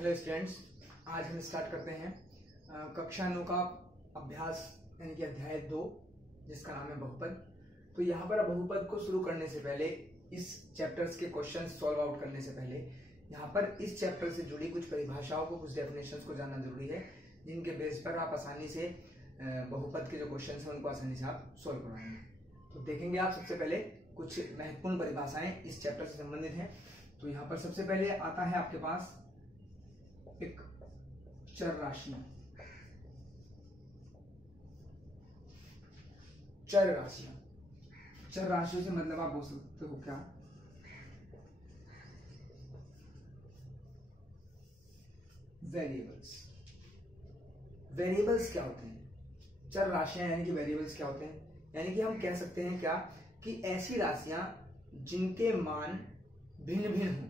Hello students, आज हम start करते हैं कक्षा 9 का अभ्यास यानी कि अध्याय 2 जिसका नाम है बहुपद। तो यहाँ पर बहुपद को शुरू करने से पहले, इस चैप्टर्स के क्वेश्चन सॉल्व आउट करने से पहले यहाँ पर इस चैप्टर से जुड़ी कुछ परिभाषाओं को, कुछ डेफिनेशंस को जानना जरूरी है, जिनके बेस पर आप आसानी से बहुपद के जो क्वेश्चन हैं उनको आसानी से आप सॉल्व करवाएंगे। तो देखेंगे आप सबसे पहले कुछ महत्वपूर्ण परिभाषाएं इस चैप्टर से संबंधित हैं। तो यहाँ पर सबसे पहले आता है आपके पास एक चर राशियां। चर राशियां, चर राशियों से मतलब आप बोल सकते हो क्या? वेरिएबल्स। वेरिएबल्स क्या होते हैं? चर राशियां यानी कि वेरिएबल्स क्या होते हैं? यानी कि हम कह सकते हैं क्या कि ऐसी राशियां जिनके मान भिन्न भिन्न हों,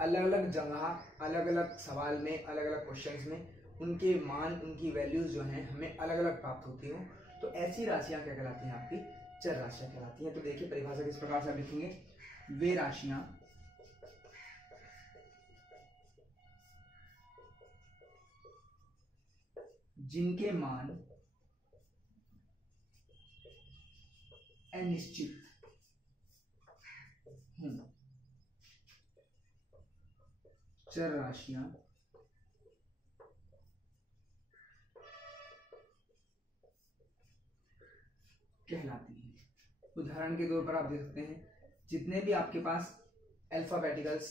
अलग अलग जगह, अलग अलग सवाल में, अलग अलग क्वेश्चंस में उनके मान, उनकी वैल्यूज जो हैं हमें अलग अलग प्राप्त होती हो, तो ऐसी राशियां क्या कहलाती हैं? आपकी चर राशियां कहलाती हैं। तो देखिए परिभाषा किस प्रकार से आप लिखेंगे, वे राशियां जिनके मान अनिश्चित हूं, चर राशियां कहलाती हैं। उदाहरण के तौर पर आप देख सकते हैं, जितने भी आपके पास अल्फाबेटिकल्स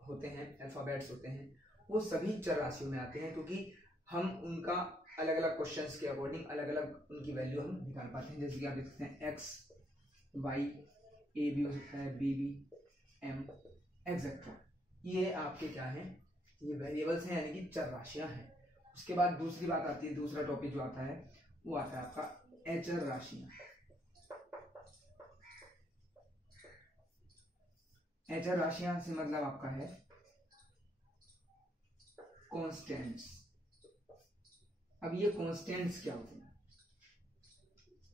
होते हैं, अल्फाबेट्स होते हैं, वो सभी चर राशियों में आते हैं, क्योंकि हम उनका अलग अलग क्वेश्चंस के अकॉर्डिंग अलग अलग उनकी वैल्यू हम निकाल पाते हैं। जैसे कि आप देख सकते हैं एक्स, वाई, ए भी हो सकता है, बी भी, एम एक्सेट्रा। ये आपके क्या हैं? ये वेरिएबल्स हैं यानी कि चर राशियां हैं। उसके बाद दूसरी बात आती है, दूसरा टॉपिक जो आता है वो आता है आपका अचर राशियां। अचर राशियां से मतलब आपका है कॉन्स्टेंट्स। अब ये कॉन्स्टेंट्स क्या होते हैं?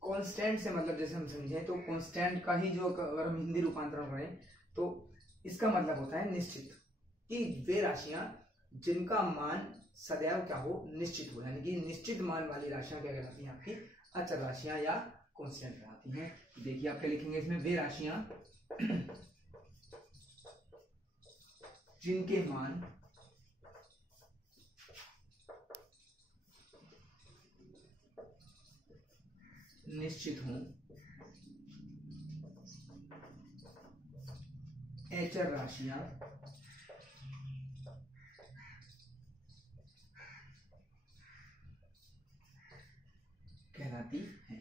कॉन्स्टेंट से मतलब जैसे हम समझें तो कॉन्स्टेंट का ही जो अगर हम हिंदी रूपांतरण करें तो इसका मतलब होता है निश्चित, कि वे राशियां जिनका मान सदैव क्या हो? निश्चित हो, यानी कि निश्चित मान वाली राशियां क्या कहलाती हैं? आपकी अचर राशियां या कॉन्स्टेंट कहलाती हैं। देखिए आप क्या लिखेंगे इसमें, वे राशियां जिनके मान निश्चित हों, अचर राशियां कहलाती हैं।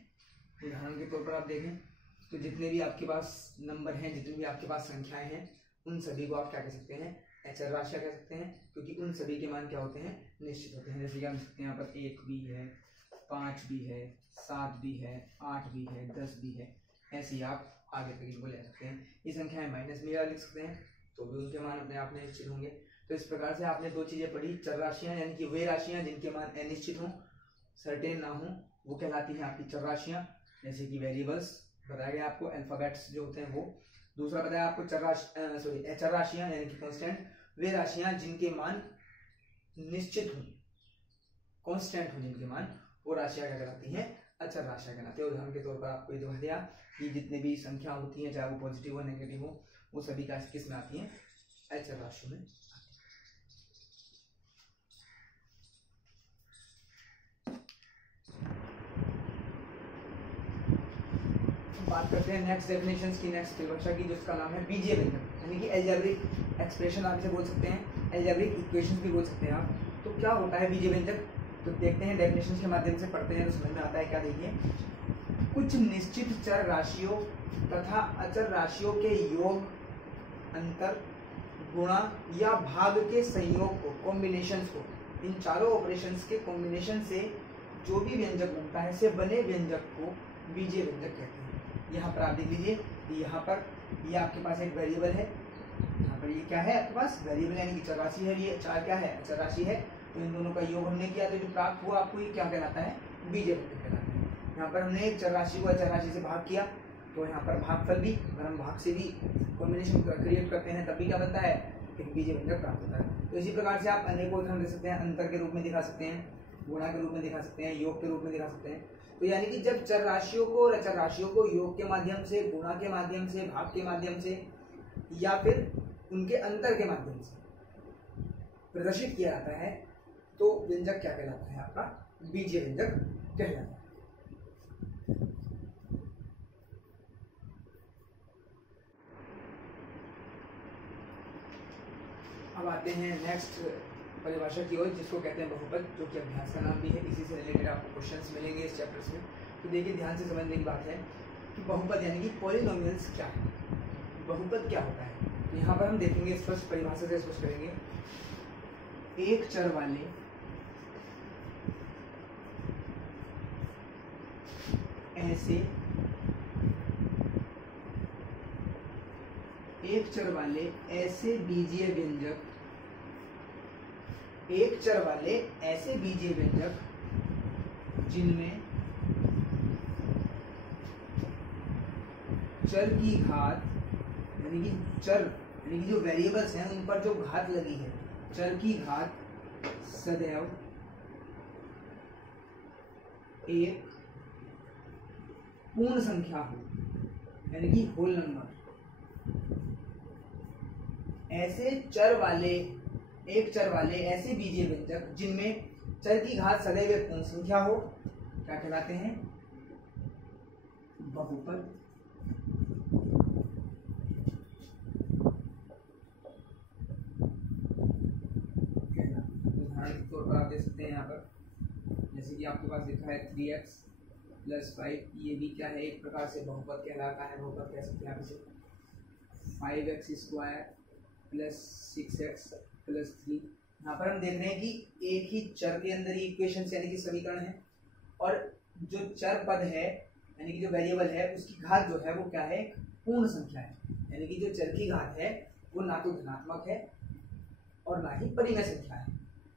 उदाहरण के तौर पर आप देखें तो जितने भी आपके पास नंबर हैं, जितनी भी आपके पास संख्याएं हैं, उन सभी को आप क्या कह सकते हैं? अचर राशियां कह सकते हैं, क्योंकि उन सभी के मान क्या होते हैं? निश्चित होते हैं। जैसे कि हम सकते हैं यहाँ पर 1 भी है, 5 भी है, 7 भी है, 8 भी है, 10 भी है, ऐसे ही आप आगे तक इनको ले सकते हैं। ये संख्याएं माइनस में लिख सकते हैं तो भी उनके मान अपने आप निश्चित होंगे। तो इस प्रकार से आपने दो चीजें पढ़ी, चर राशियां यानी कि वे राशियां जिनके मान अनिश्चित हों, सर्टेन ना हो, वो कहलाती हैं आपकी चर राशियां। जैसे कि वेरिएबल्स बताया गया आपको, अल्फाबेट्स जो होते हैं वो। दूसरा बताया आपको अचर राशियां यानी कि कांस्टेंट, वे राशियां जिनके मान निश्चित हो, कांस्टेंट हो जिनके मान, वो राशियां क्या कहलाती हैं? अचर राशियां कहलाती है। उदाहरण के तौर पर आपको ये जो दिया कि जितने भी संख्या होती हैं, चाहे वो पॉजिटिव हो नेगेटिव हो, वो सभी का किस में आती हैं? अचर राशियों में। बात करते हैं नेक्स्ट डेफिनेशंस की, नेक्स्ट परिभाषा की, जिसका नाम है बीजीय व्यंजक, यानी कि अलजेब्रिक एक्सप्रेशन आप इसे बोल सकते हैं, अलजेब्रिक इक्वेशंस भी बोल सकते हैं आप। तो क्या होता है बीजीय व्यंजक? तो देखते हैं, डेफिनेशंस के माध्यम से पढ़ते हैं तो समझ में आता है। क्या देखिए, कुछ निश्चित चर राशियों तथा अचर राशियों के योग, अंतर, गुणा या भाग के संयोग को, कॉम्बिनेशंस को, इन चारों ऑपरेशंस के कॉम्बिनेशन से जो भी व्यंजक बनता है, से बने व्यंजक को बीजीय व्यंजक कहते हैं। यहाँ पर आप देख लीजिए, यहाँ पर ये आपके पास एक वेरिएबल है, यहाँ पर ये क्या है आपके पास? वेरिएबल यानी कि चर राशि है। ये चार क्या है? अचर राशि है। तो इन दोनों का योग हमने किया तो जो प्राप्त हुआ आपको, ये क्या कहलाता है? बीजीय व्यंजक कहलाता है। यहाँ पर हमने एक चर राशि को अचर राशि से भाग किया, तो यहाँ पर भागफल भी, अगर हम भाग से भी कॉम्बिनेशन क्रिएट करते हैं तब भी क्या बनता है? एक बीजीय व्यंजक प्राप्त होता है। तो इसी प्रकार से आप अनेकों उदाहरण दे सकते हैं, अंतर के रूप में दिखा सकते हैं, गुणा के रूप में दिखा सकते हैं, योग के रूप में दिखा सकते हैं। तो यानी कि जब चर राशियों को और अचर राशियों को योग के माध्यम से, गुणा के माध्यम से, भाग के माध्यम से या फिर उनके अंतर के माध्यम से प्रदर्शित किया जाता है तो व्यंजक क्या कहलाता है? आपका बीजीय व्यंजक कहलाता है। अब आते हैं नेक्स्ट परिभाषा की ओर, जिसको कहते हैं बहुपद, जो कि अभ्यास का नाम भी है। इसी से रिलेटेड आपको क्वेश्चंस मिलेंगे इस चैप्टर्स में। तो देखिए, ध्यान से समझने की बात है कि बहुपद यानी कि पॉलिनोमियल्स क्या है, बहुपद क्या होता है। तो यहाँ पर हम देखेंगे, स्पष्ट परिभाषा से स्पष्ट करेंगे। एक चर वाले ऐसे बीजीय व्यंजक, एक चर वाले ऐसे बीजीय व्यंजक जिनमें चर की घात यानी कि चर यानी कि जो वेरिएबल्स हैं उन पर जो घात लगी है, चर की घात सदैव एक पूर्ण संख्या हो, यानी कि होल नंबर। ऐसे चर वाले, एक चर वाले ऐसे बीजीय व्यंजक जिनमें चर की घात सदैव एक पूर्ण संख्या हो, क्या कहलाते हैं? बहुपद। उदाहरण के तौर पर आप देख सकते हैं यहाँ पर, जैसे कि आपके पास लिखा है 3x + 5, ये भी क्या है? एक प्रकार से बहुपद कहलाता है। बहुपद कह सकते हैं आप इसे। 5x² + 6x + 3। यहाँ पर हम देख रहे हैं कि एक ही चर के अंदर ही इक्वेशन यानी कि समीकरण है, और जो चर पद है यानी कि जो वेरिएबल है उसकी घात जो है वो क्या है? पूर्ण संख्या है। यानी कि जो चर की घात है वो ना तो धनात्मक है और ना ही परिमेय संख्या है,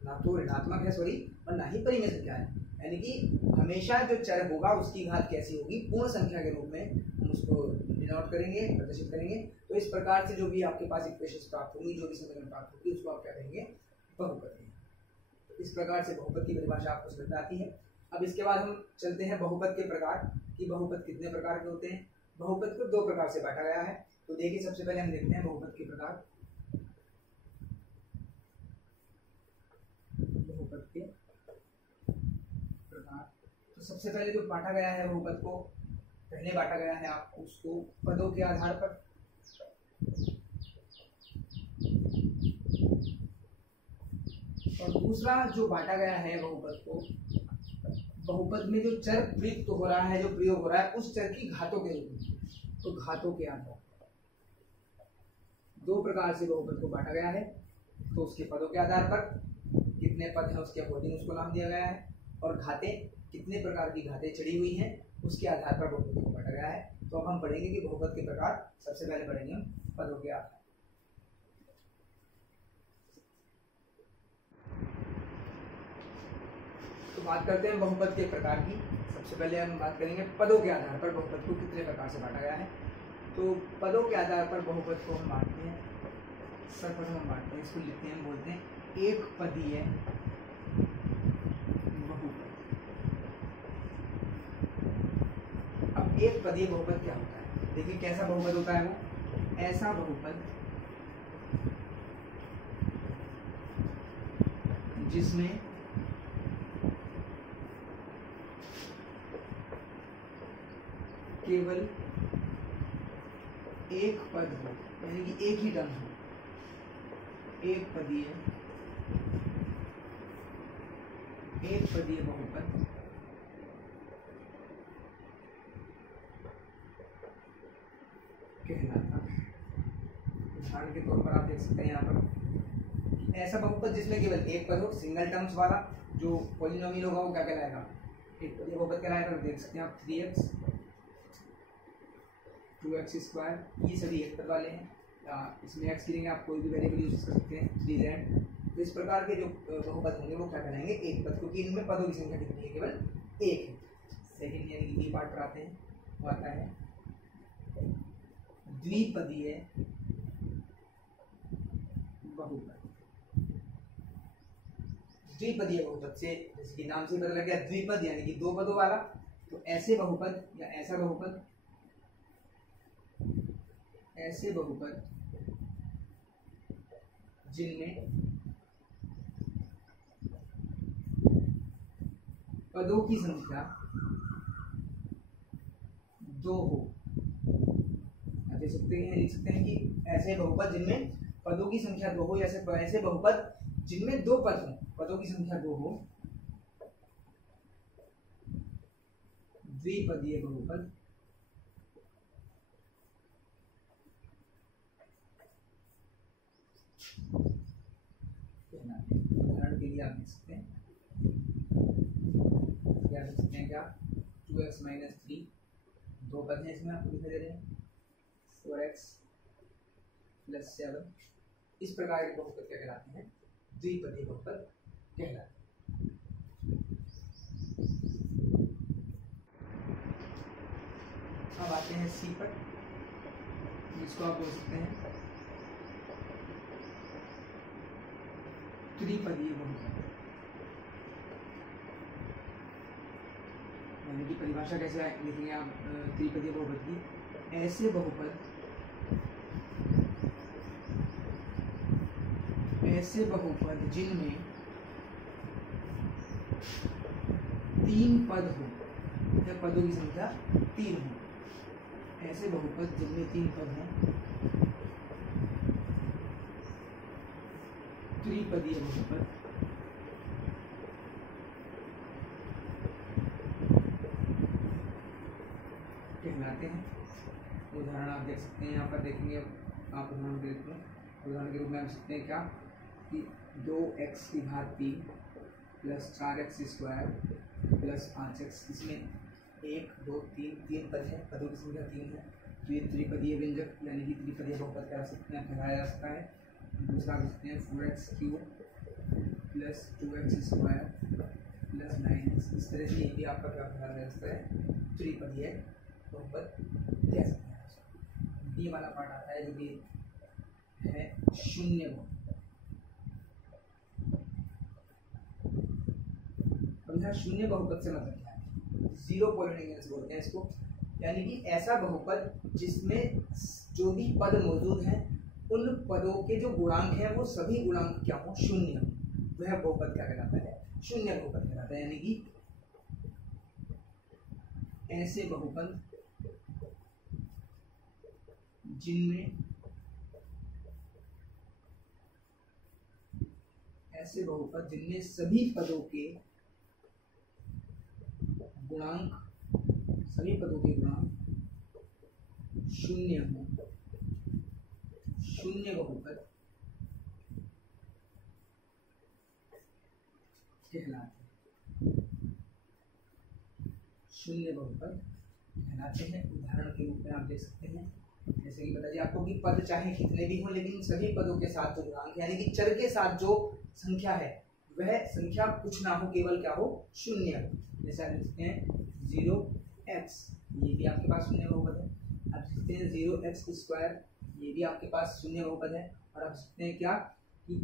ना तो ऋणात्मक है सॉरी, और ना ही परिमेय संख्या है। यानी कि हमेशा जो चर होगा उसकी घात कैसी होगी? पूर्ण संख्या के रूप में हम उसको डिनोट करेंगे, प्रदर्शित करेंगे। तो इस प्रकार से जो भी आपके पास इक्वेशंस प्राप्त होंगी, जो भी समीकरण प्राप्त होगी, उसको आप क्या कहेंगे? बहुपद कहेंगे। तो इस प्रकार से बहुपद की परिभाषा आपको समझ में आती है। अब इसके बाद हम चलते हैं बहुपद के प्रकार कि बहुपद कितने प्रकार के होते हैं। बहुपद को 2 प्रकार से बांटा गया है। तो देखिए, सबसे पहले हम देखते हैं बहुपद के प्रकार। बहुपद के प्रकार, तो सबसे पहले जो बांटा गया है बहुपद को, पहले बांटा गया है आपको उसको पदों के आधार पर। और दूसरा जो बांटा गया है बहुपद को, बहुपद में जो चर प्रयुक्त हो रहा है, जो प्रयोग हो रहा है, उस चर की घातों के रूप में। तो घातों के आधार पर 2 प्रकार से बहुपद को बांटा गया है। तो उसके पदों के आधार पर, कितने पद हैं उसके अकॉर्डिंग उसको नाम दिया गया है, और घातें, कितने प्रकार की घातें चढ़ी हुई हैं, उसके आधार पर बहुपद को बांटा गया है। तो अब हम पढ़ेंगे कि बहुपद के प्रकार। सबसे पहले पढ़ेंगे हम पदों के आधार। तो बात करते हैं बहुपद के प्रकार की। सबसे पहले हम बात करेंगे पदों के आधार पर बहुपद को कितने प्रकार से बांटा गया है। तो पदों के आधार पर बहुपद को हम बांटते हैं, सर्वप्रथम हम बांटते हैं, इसको लिखते हैं, हम बोलते हैं एक पदीय बहुपद। अब एक पदीय बहुपद क्या होता है? देखिए कैसा बहुपद होता है वो? ऐसा बहुपद जिसमें केवल एक पद हो, यानी कि एक ही टर्म हो। एक पदीय बहुपद कहलाता है। उदाहरण के तौर पर आप देख सकते हैं यहाँ पर, ऐसा बहुपद जिसमें केवल एक पद हो, सिंगल टर्म्स वाला जो पॉलिनोमियल होगा वो क्या कहलाएगा? एक पदीय बहुपद कहलाएगा। देख सकते हैं आप 3x 2x², ये सभी एक पद वाले हैं। इसमें x की जगह आप कोई भी वेरिएबल यूज कर सकते हैं, 3z। तो इस प्रकार के जो बहुपद होंगे वो क्या कहलाएंगे? एक पद, क्योंकि इनमें पदों की संख्या कितनी है? केवल एक है। सेकंड यानी कि बी पार्ट पर आते हैं, वो आता है द्विपदीय बहुपद। द्विपदीय बहुपद से, जैसे कि नाम से पता लग गया द्विपद यानी कि दो पदों वाला, तो ऐसे बहुपद या ऐसा बहुपद, ऐसे बहुपद जिनमें पदों की संख्या दो हो, देख सकते हैं, लिख सकते हैं कि ऐसे बहुपद जिनमें पदों की संख्या दो हो, या ऐसे बहुपद जिनमें दो पद हो, पदों की संख्या दो हो, द्विपदीय बहुपद उदाहरण के लिए आप देख सकते हैं, क्या देख सकते हैं, क्या 2x - 3 दो पद हैं इसमें आपको दिखाई दे रहे हैं, 4x + 7, इस प्रकार के बहुपद क्या कहलाते हैं, द्विपदीय बहुपद कहलाते हैं। अब आते हैं सी पर, जिसको आप बोल सकते हैं त्रिपदीय बहुपद। यानी कि परिभाषा कैसे लिखेंगे आप त्रिपदीय बहुपद की, ऐसे बहुपद जिनमें तीन पद हो, या पदों की संख्या तीन हो, ऐसे बहुपद जिनमें तीन पद हैं, त्रिपदीय बहुपद कहलाते हैं। उदाहरण आप देख सकते हैं, यहाँ पर देखेंगे आप, उदाहरण के रूप में आप सकते हैं क्या कि 2x की घात 3 + 4x² + 5x, इसमें 1 2 3 तीन पद है, पदों की संख्या 3 है, तो ये त्रिपदीय व्यंजक यानी कि त्रिपदीय बहुपद कह सकते हैं, कहलाया जा सकता है। दूसरा आप सकते हैं 4x³ + 2x² + 9x, इस तरह से ये भी आपका क्या कहलाया जा सकता है, त्रिपदीय बहुपद कह सकते हैं। ये वाला पार्ट आता है जो कि है शून्य बहुपद। अब यहाँ शून्य बहुपद से मतलब क्या है, जीरो पॉलिनोमियल्स बोलते हैं इसको, यानी कि ऐसा बहुपद जिसमें जो भी पद मौजूद हैं उन पदों के जो गुणांक हैं वो सभी गुणांक क्या हो, शून्य हो, वह बहुपद क्या कहलाता है, शून्य बहुपद कहलाता है। यानी कि ऐसे बहुपद जिनमें सभी पदों के गुणांक शून्य हो, शून्य बहुपद कहलाते हैं, शून्य बहुपद कहलाते हैं। उदाहरण के रूप में आप देख सकते हैं, जैसे कि बता दिया आपको कि पद चाहे कितने भी हों, लेकिन सभी पदों के साथ जो गुणांक यानी कि चर के साथ जो संख्या है वह संख्या कुछ ना हो, केवल क्या हो, शून्य हो। जैसे आप लिखते हैं 0x, ये भी आपके पास शून्य बहुपद है। आप लिखते हैं 0x², ये भी आपके पास शून्य बहुपद है। और आप लिखते हैं क्या कि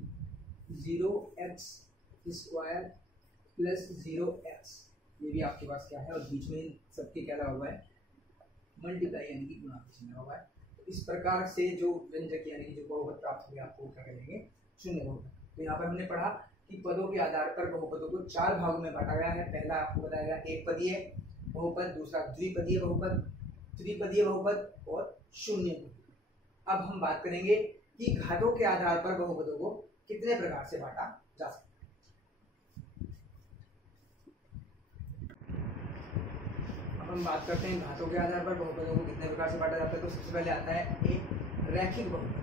0x² + 0x, ये भी आपके पास क्या है, और बीच में सबके क्या लगा हुआ है, मल्टीप्लाई यानी कि गुणा चिन्ह लगा हुआ है। तो इस प्रकार से जो व्यंजक यानी कि जो बहुपद प्राप्त हुए आपको क्या कहेंगे, शून्य बहुपद। तो यहाँ पर हमने पढ़ा कि पदों के आधार पर बहुपदों को 4 भागों में बांटा गया है। पहला आपको बताया गया एक पदीय बहुपद, दूसरा द्विपदीय बहुपद, त्रिपदीय बहुपद और शून्य बहुपद। अब हम बात करेंगे कि घातों के आधार पर बहुपदों को कितने प्रकार से बांटा जा सकता है। अब हम बात करते हैं घातों के आधार पर बहुपदों को कितने प्रकार से बांटा जाता है। तो सबसे पहले आता है एक रैखिक बहुपद।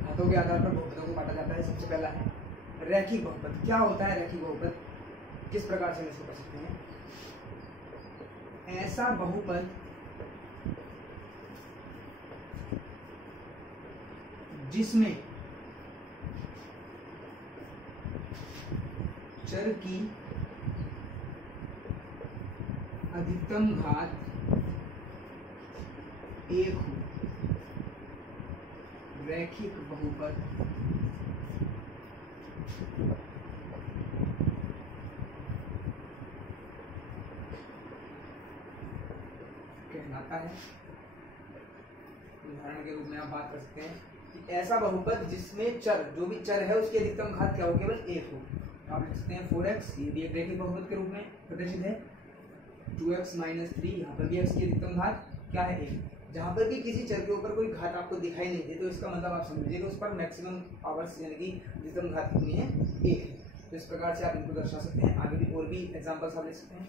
घातों के आधार पर बहुपदों को बांटा जाता है, सबसे पहला है रैखिक बहुपद। क्या होता है रैखिक बहुपद, किस प्रकार से हम इसको कर सकते हैं, ऐसा बहुपद जिसमें चर की अधिकतम घात 1 हो, रैखिक बहुपद कहलाता है। उदाहरण के रूप में आप बात कर सकते हैं कि ऐसा बहुपद जिसमें चर, जो भी चर है उसकी अधिकतम घात क्या हो, केवल 1 हो। आप लिख सकते हैं 4x, ये भी एक रैखिक बहुपद के रूप में प्रदर्शित है। 2x - 3, यहाँ पर भी x की अधिकतम घात क्या है, 1। जहाँ पर भी किसी चर के ऊपर कोई घात आपको दिखाई नहीं दे तो इसका मतलब आप समझिए कि उस पर मैक्सिमम पावर्स यानी कि अधिकतम घात कितनी है, 1 है। तो इस प्रकार से आप इनको दर्शा सकते हैं। आगे भी और भी एग्जाम्पल्स आप लिख सकते हैं।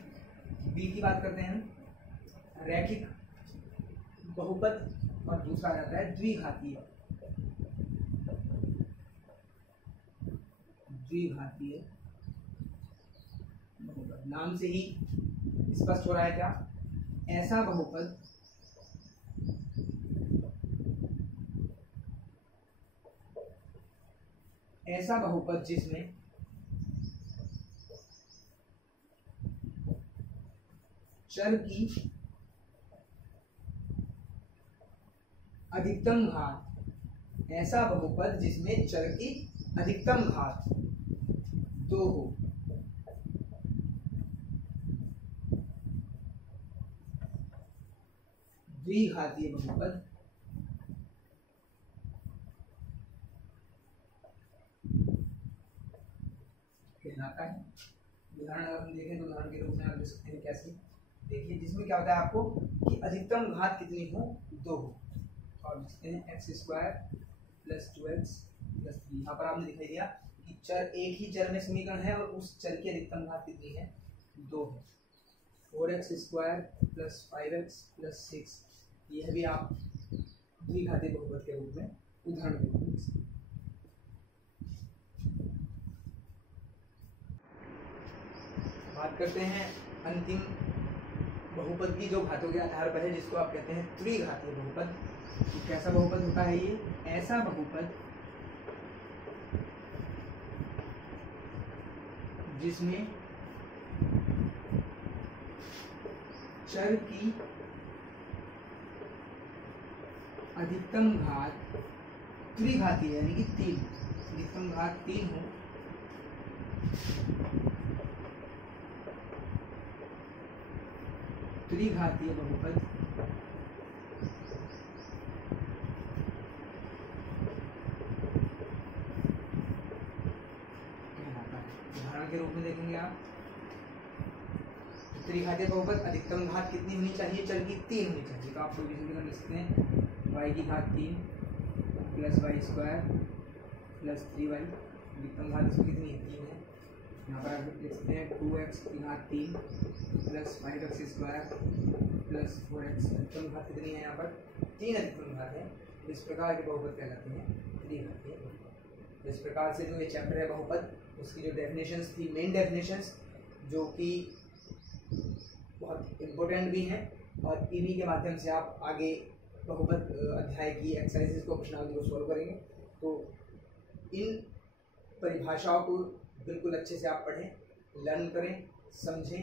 बी की बात करते हैं हम, रैखिक बहुपद और दूसरा आ जाता है द्विघातीय। द्विघातीय बहुपद नाम से ही स्पष्ट हो रहा है क्या, ऐसा बहुपद जिसमें चर की अधिकतम घात, ऐसा बहुपद जिसमें चर की अधिकतम घात 2 हो। द्विघातीय बहुपद कहलाता है। उदाहरण अगर हम देखें तो उदाहरण के रूप में आप देख सकते हैं कैसे, देखिए जिसमें क्या होता है आपको कि अधिकतम घात कितनी हो, 2 हो। तो आप लिखते हैं x² + 2x + 3। यहाँ पर आपने दिखाई दिया कि चर, एक ही चर में समीकरण है और उस चर की अधिकतम घात कितनी है, 2 है। 4x² + 5x + 6, यह भी आप द्विघातीय बहुपद के रूप में उदाहरण के रूप में। बात करते हैं अंतिम बहुपद की जो घातों के आधार पर है, जिसको आप कहते हैं त्रिघातीय बहुपद। तो कैसा बहुपद होता है ये, ऐसा बहुपद जिसमें चर की अधिकतम घात त्रिघातीय यानी कि 3, अधिकतम घात 3 हो। त्रिघातीय बहुपद कहलाता है। उदाहरण के रूप में देखेंगे आप, त्रिघातीय बहुपद अधिकतम घात कितनी होनी चाहिए, चर की 3 होनी चाहिए। तो आप कोई भी समीकरण लिख सकते हैं, y की घात 3 + y² + 3y, अधिकतम घात इसमें कितनी है, 3 है। यहाँ पर आप लिख सकते हैं 2x की घात 3 + 5x² + 4x, अधिकतम घात कितनी है, यहाँ पर 3 अधिकतम घात है। इस प्रकार के बहुपद कहलाते हैं त्रिघातीय बहुपद। इस प्रकार से जो ये चैप्टर है बहुपद, उसकी जो डेफिनेशंस थी, मेन डेफिनेशंस जो कि बहुत इम्पोर्टेंट भी हैं, और इन्हीं के माध्यम से आप आगे बहुपद अध्याय की एक्सरसाइजेस को, प्रश्नावली को सॉल्व करेंगे। तो इन परिभाषाओं को बिल्कुल अच्छे से आप पढ़ें, लर्न करें, समझें।